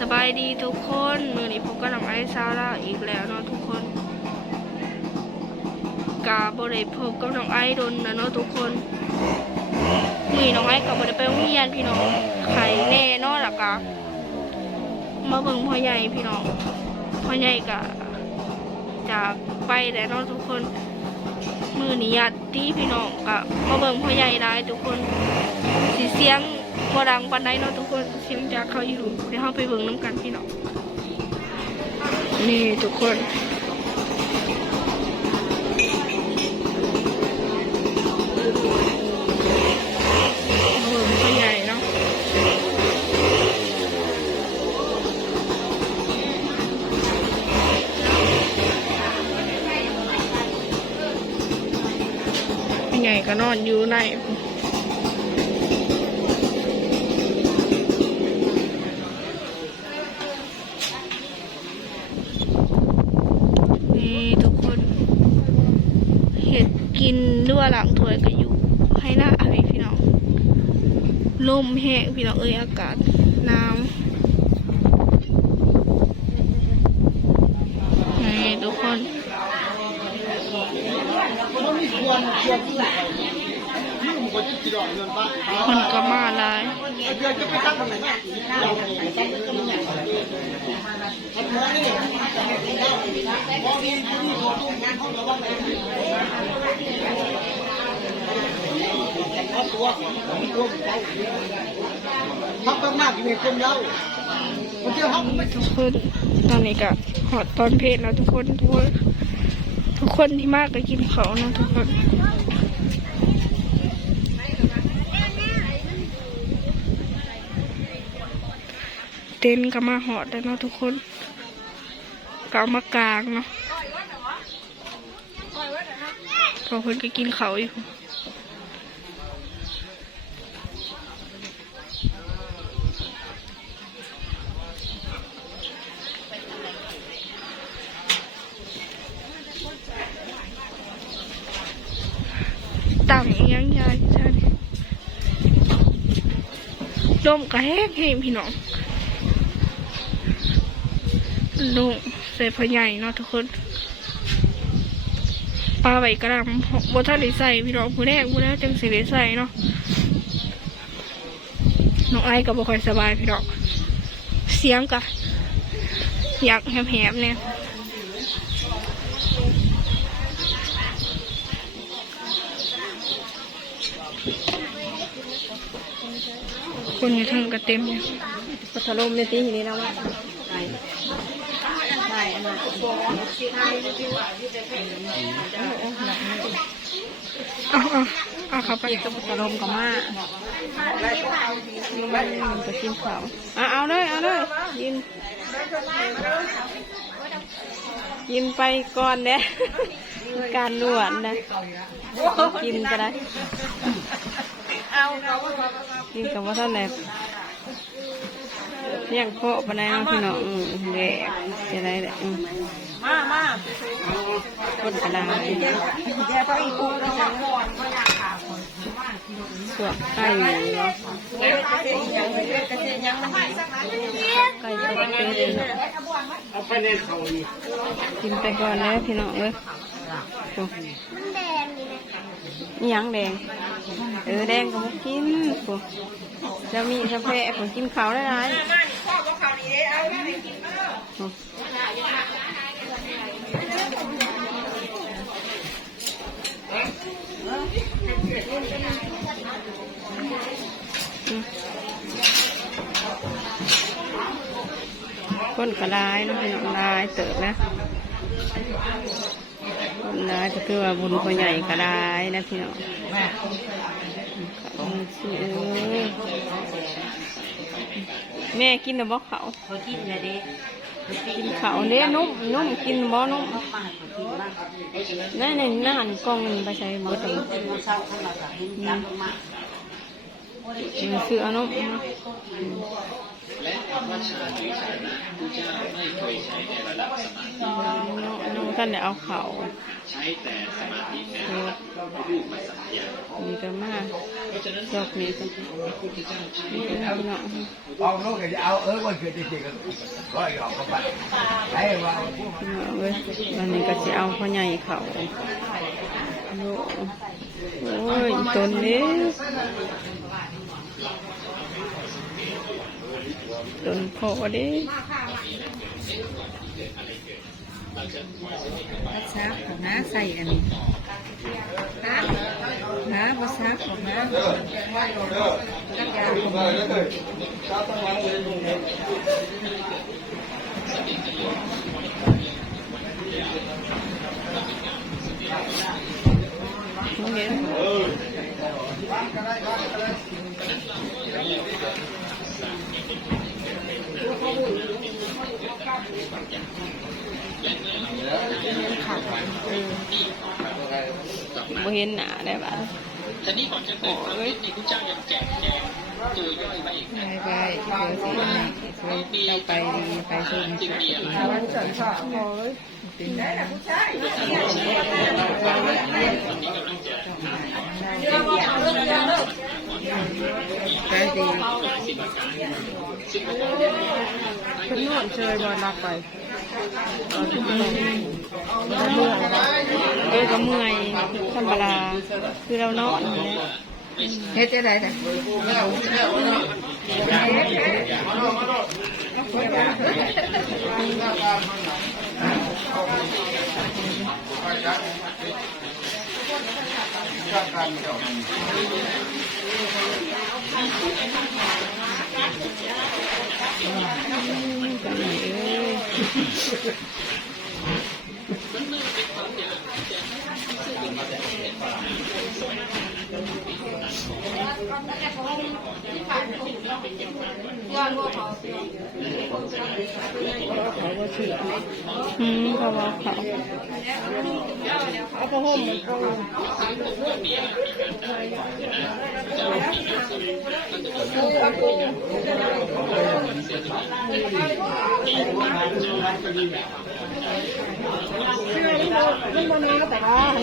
สบายดีทุกคนมือนี้พบกับน้องไอซ์ซาร่าอีกแล้วเนาะทุกคนกาบริพบกับน้องไอซ์ดนนะเนาะทุกคนมือนี้น้องไอซ์กับบริไปโรงเรียนพี่น้องไข่แน่เนาะล่ะกะมาเบิ่งพ่อใหญ่พี่น้องพ่อใหญ่กะจากไปแล้วเนาะทุกคนมือนี้ญาติพี่น้องกะมาเบิ่งพ่อใหญ่ได้ทุกคนสีเสียง บ่ดังปานใดเนาะทุกคนเสียงจากเขาอยู่เดี๋ยวเราไปเบิ่งน้ำกันพี่น้องนี่ทุกคนมาเบิ่งพ่อใหญ่เนาะพ่อใหญ่ก็นอนอยู่ในทุกคน็ดกินด้วยหลังถ้วยก็อยู่ให้หน้าอะไรพี่น้องลมแห้งพี่น้องเอ้ยอากาศนาวนี่ทุกคนคนก็มาลาย พักมากๆอยู่ในคนเราคนเที่ยวเขาไม่ทุกคนตอนนี้ก็หอดตอนเพลแล้วทุกคนทุกคนทุกคนที่มากก็กินเขานะทุกคน เต้นก็มาหอดแล้วเนาะทุกคนก็เอามากลางเนาะพอคนก็กินเขาวอยู่ตั้งอีหยังยายท่านลมก็แห้งแห้งพี่น้อง ลงใส่ผ้าใหญ่เนาะทุกคนปลาใบกระดำบท่านได้ใส่พี่น้องผู้แรกผู้แรกจังสิได้ใส่เนาะน้องไอ้ก็บ่ค่อยสบายพี่น้องเสียงก็อยากแหบๆเนี่ยคนอยู่ทั้งก็เต็มอยู่ยพัทลุมในที่นี้แล้วว่าใช่ใช่อันนั้น เอาเอาเอาเขาไปก็พัทลุมกับมามันก็กินเข้าวอะเอาเลยเอาเลยยินยินไปก่อนเด้การนวดนะ กินก็ได้ กินกับว่าท่านไหน ยังโคปะไดเนาะพี่น้องอืมแดกจะได้แหละอืมมามาคนกระดาษสวกไก่เนาะไก่ก็เป็นเอาไปในเขากินไปก่อนแล้วพี่น้องเอ้ยโอ้นี่ยังแดง เออแดงก็มากินโอ้จะมีกาแฟผมกินเขาได้ไรโอ้อืมคนก็ลายนะพี่น้องลายเติบนะคนลายก็คือว่าบุญคนใหญ่ก็ลายนะพี่น้อง แม่กินแต่บ่เขาเขากินเลยดิกินเขาเด้นุ่มนุ่มกินบ่นุ่มนั่นนี่นั่นกล่องไปใช้หมดเล้วเศร้าข้าง หลังหินจังมากมันซื้อเอานุ่มมาน้องน้องท่านได้เอาเขานี่ก็มาดอกนี้ก็นี่ก็พี่น้องเอาลูกจะเอาเออวันเกิดจริงๆก็ร้อยออกก็ไปให้ว่าพี่น้องเว้ยวันนี้ก็จะเอาพ่อใหญ่เขาโอ้โอ้ยตนนี้ ตนพอด้รักษาของน้าใส่อันนี้น้าน้าภาษาของน้ารักยาของน้าน้องเห็นบ่เห็นหน้าได้บ้างทีนี้ก่อนจะเกิดความคิดนี่คุณเจ้ายังแกแกะตัวย่อยไปอีกไปไปเดี๋ยวสิเราไปไปชมสักวันสอนสอนเป็นได้ละผู้ชาย ไปดีเป็นนวดเชยบอลรับไปเอาทุกคนเออก็เมื่อยธรรมดาคือเรานอนาะเฮ็ดจะได้ไหมเขาบ อกเขา เอาผ้าห่มมันก็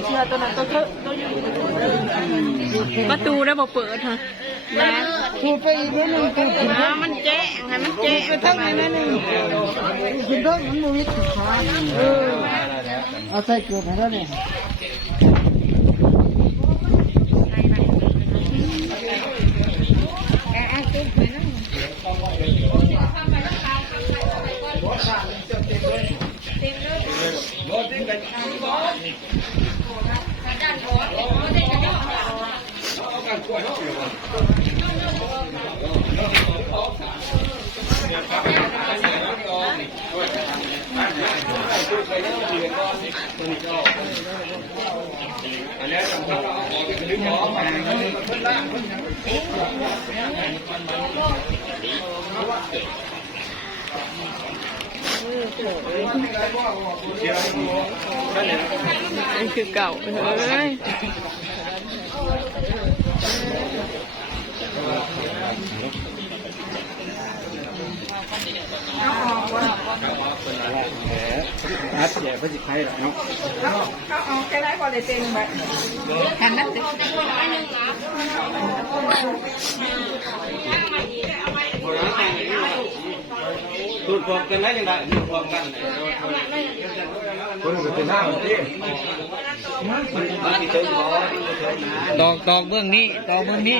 เชื่อตัวนั้นตัวเถอะประตูได้บอกเปิดฮะนะ ถูไปอีกนิดนึงถูกินอ่ามันเจ๊ไงมันเจ๊ไปทั้งนี้นนึงคุณต้องมมันมูวิทย์ขาเออเอาใส่เกลือไปแล้วเนี่ย อันคือเก่าเฮ้ย อัดแย่พระจิตไทยหรอเนาะเขาเอาแค่ไหนพอได้เต็มไปแผ่นนั้นสิตูดพร้อมกันได้ยังไงตูดพร้อมกันคนอื่นเป็นหน้าเหมือนที่ดอกดอกเบื้องนี้ดอกเบื้องนี้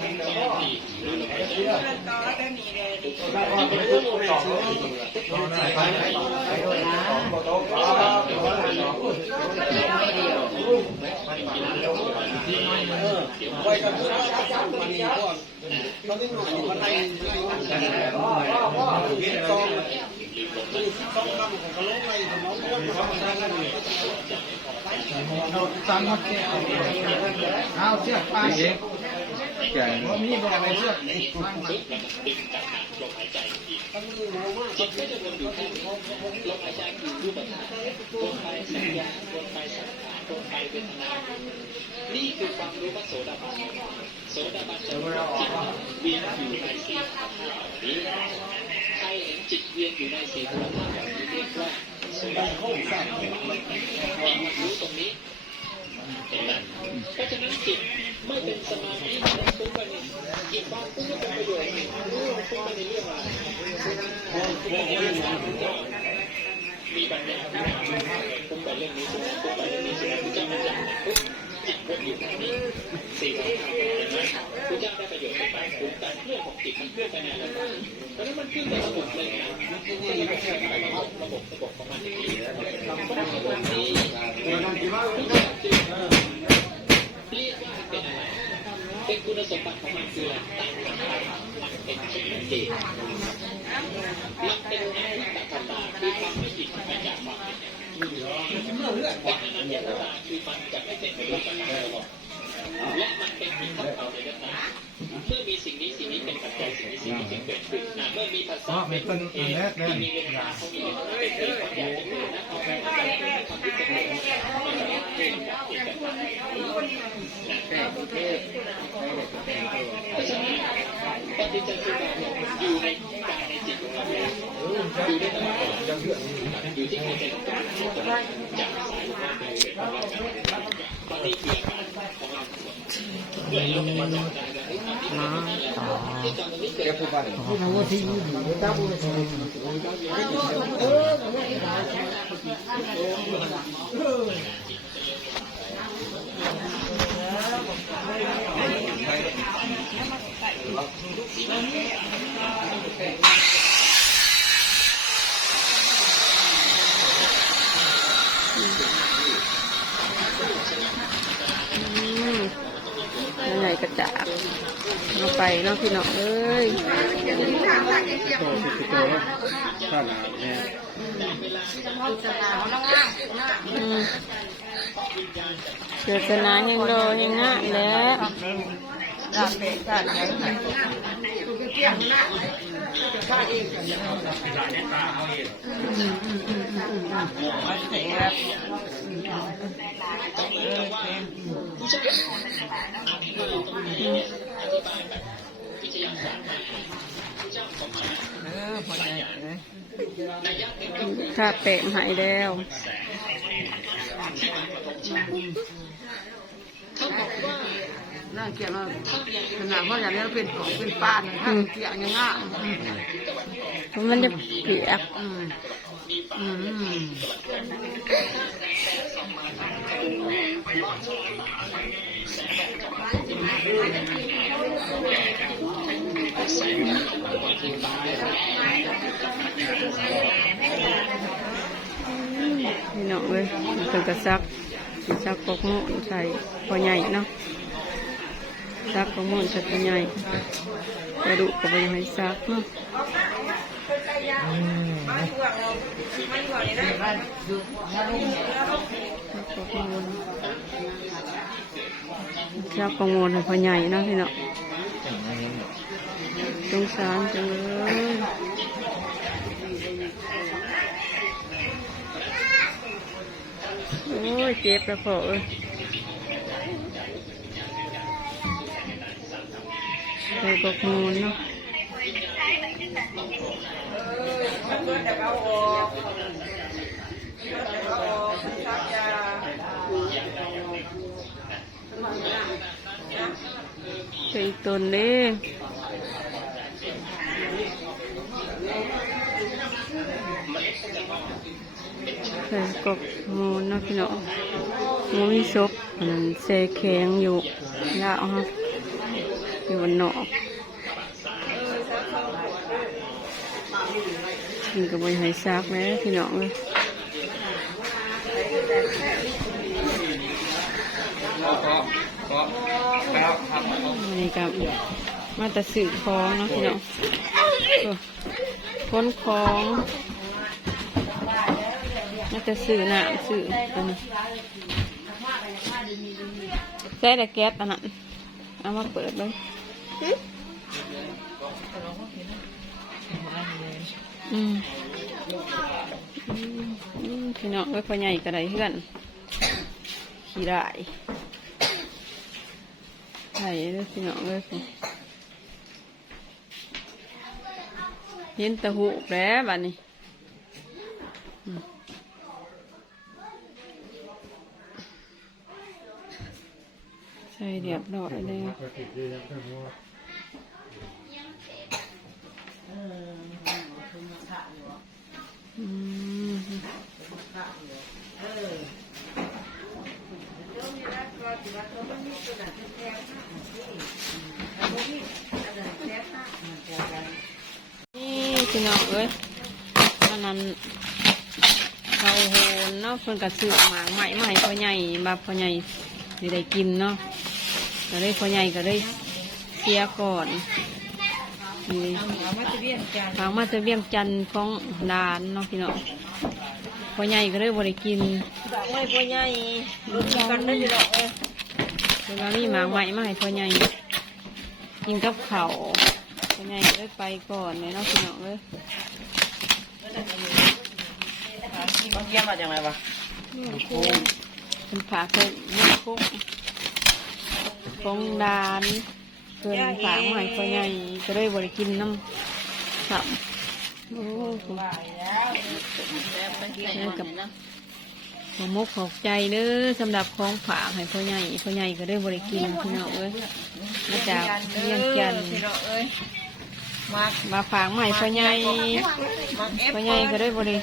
ตั้งมาแก้เอาเสียไป ใจผมนี่เป็นอะไรเลือกนี่คือความรู้ว่าโสดาบันโสดาบันจะบิเวียนอยู่ในสีธรรมเหล่านี้ใครเห็นจิตเวียนอยู่ในสี่ธรรมเหล่านี้เรียกว่าโสดาบัน เพราะฉะนั้นจิตไม่เป็นสมาธิมันฟุ้งไปเนี่ยจิตความฟุ้งก็เป็นประโยชน์รู้ว่าฟุ้งไปในเรื่องอะไรฟุ้งไปในเรื่องมีปัญญาที่ทำให้ฟุ้งไปเรื่องนี้ฟุ้งไปเรื่องนี้ฟุ้งไปเรื่องนี้ฟุ้งจิตวนอยู่แบบนี้สี่วันทำอะไรนะพระเจ้าได้ประโยชน์จากการฟุ้งแต่เรื่องของจิตมันเคลื่อนไปในอะไรเพราะนั้นมันเคลื่อนไประบบเลยนะมันเคลื่อนไประบบระบบระบบของมันที่เพราะนั้นระบบที่ คุณสมบัติของมันคืออะไรต่างกันไปมันเป็นเกณฑ์มันเป็นแอปตัดธรรมดาคือความไม่ผิดมาจากความผิดวัฒนธรรมดาคือมันจะไม่เป็นไปด้วยกันและมันเป็นสิ่งของเราในเรื่องนั้นเมื่อมีสิ่งนี้สิ่งนี้เป็นปัจจัยสิ่งนี้สิ่งนี้จึงเกิดขึ้นนะเมื่อมีภาษาเป็นเอกมื่อมีเวลาเขามีเวลาเป็นเอกของอย่างเป็นนะเมื่าเป็นความที่เป็นเอก แก้กรุงเทพในเด็กกรุงเทพเพราะฉะนั้นปฏิจจสุบาทเนี่ยอยู่ในกายในจิตของเราเนี่ยอยู่ในตัวอยู่ที่การเป็นการที่จะจับสายของเราเป็นของเราตอนนี้คืออาการของเราเรียนรู้มาจากการที่ทำที่ตอนนี้เกิดขึ้นมาเนี่ย ไงกระจาบอาไปนาพี่น้องเอ้ยโตสิบโตแล้ข้าวหนาเนี่ย เกิดศาสนาแห่งโลแห่งนะและลาเป็ดจ้าเนี่ยอืม อพอใจเลยถ้าแปะหายแล้วน่าเกลียดมาขนาดพ่ออย่างนี้เราเป็นของเป็นป้านถ้าเกลียดยังง่ามันจะเปียกอืม นี่เนาะงเลยถึงกระซักซักกอกโม่ใส่พอใหญ่เนาะซักกอกโม่ใส่พอใหญ่กระดูกก็ไปให้ซักเนาะซักกอกโม่ใส่พอใหญ่นะพี่เนาะ สงสารจังเลยโอ้ยเจ็บแล้วพอเอ้ยใส่บอกมูลเนาะใส่ตุนเด้ แขงกบมูนเนาะพี่นองมูมีซุมันเซแข็งอยู่ยาวฮะอยู่บนหนอกกินกับบริหายซากแม่พี่น้องเลยนี่กับมาตะสื่อคล้องเนาะพี่น้องค้นคล้อง มาแต่สื่อหนาสื่ออันนี้ใช้แต่แก๊สอันนั้นเอามาเปิดเลยอืมพี่น้องไว้พอใหญ่กระไดเพื่อนขี้ได้ไข่เลยพี่น้องเลยเห็นตะหูแล้วบัดนี้อืมใส่ เรียบร้อยเลยอืมนี่พี่น้องเอ้ยอันนั้นเขาโหนเนาะเพิ่นกระสือหมางใหม่มาใหม่พ่อใหญ่มาพ่อใหญ่สิได้กินเนาะ ก็เลยพ่อใหญ่ก็เลยเสียก่อนนี่เอามาจะเรียนจานฝากมาจะเวียงจันทร์ของดานเนาะพี่น้องพ่อใหญ่ก็เลยบ่ได้กินดอกไม้บัวใหญ่รุ่นกันได้อยู่ดอกเอ้ยเวลามีหมางใหม่มาให้พ่อใหญ่กินกับข้าวพ่อใหญ่ก็เลยไปก่อนเลยเนาะพี่น้องเอ้ยบางเยี่ยมมาจากไหนวะเป็นผาเคยยิ่งคุ้ง กองดานเกินผาใหม่พ่อใหญ่ก็เลยบริกินน้ำสับโอ้โหกับขอมกขอบใจเด้อสำหรับของฝากให้พ่อใหญ่พ่อใหญ่ก็ได้บริกินพี่น้องเอ้ยมาจากเรียนจันทร์มาฝากใหม่พ่อใหญ่พ่อใหญ่ก็ได้บริ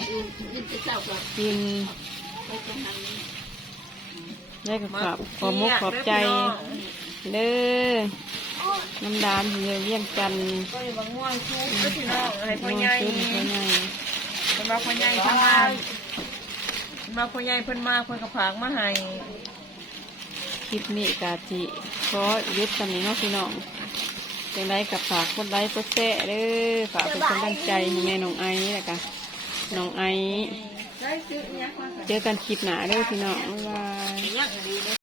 กินได้กับขอบขอมกขอบใจ เด้อน้ำดานที่เวียงจันทร์ก็อยู่บางม่วงชุบก็พี่น้องให้พ่อใหญ่ขึ้นพ่อใหญ่เพิ่นมาพ่อใหญ่เพิ่นมาเพิ่นมาพ่อใหญ่เพิ่นมาเพิ่นกระผางมาให้คลิปนี้กาจิขอยึดกันนี้เนาะพี่น้องเป็นไรกับฝากกดไลค์กดแชร์เด้อฝากเป็นกำลังใจให้แม่น้องไอ้แหละกันน้องไอ้ได้ซื้อเนี่ยมาเจอกันคลิปหนาเด้อพี่น้องบ๊ายบายอย่างดีเลย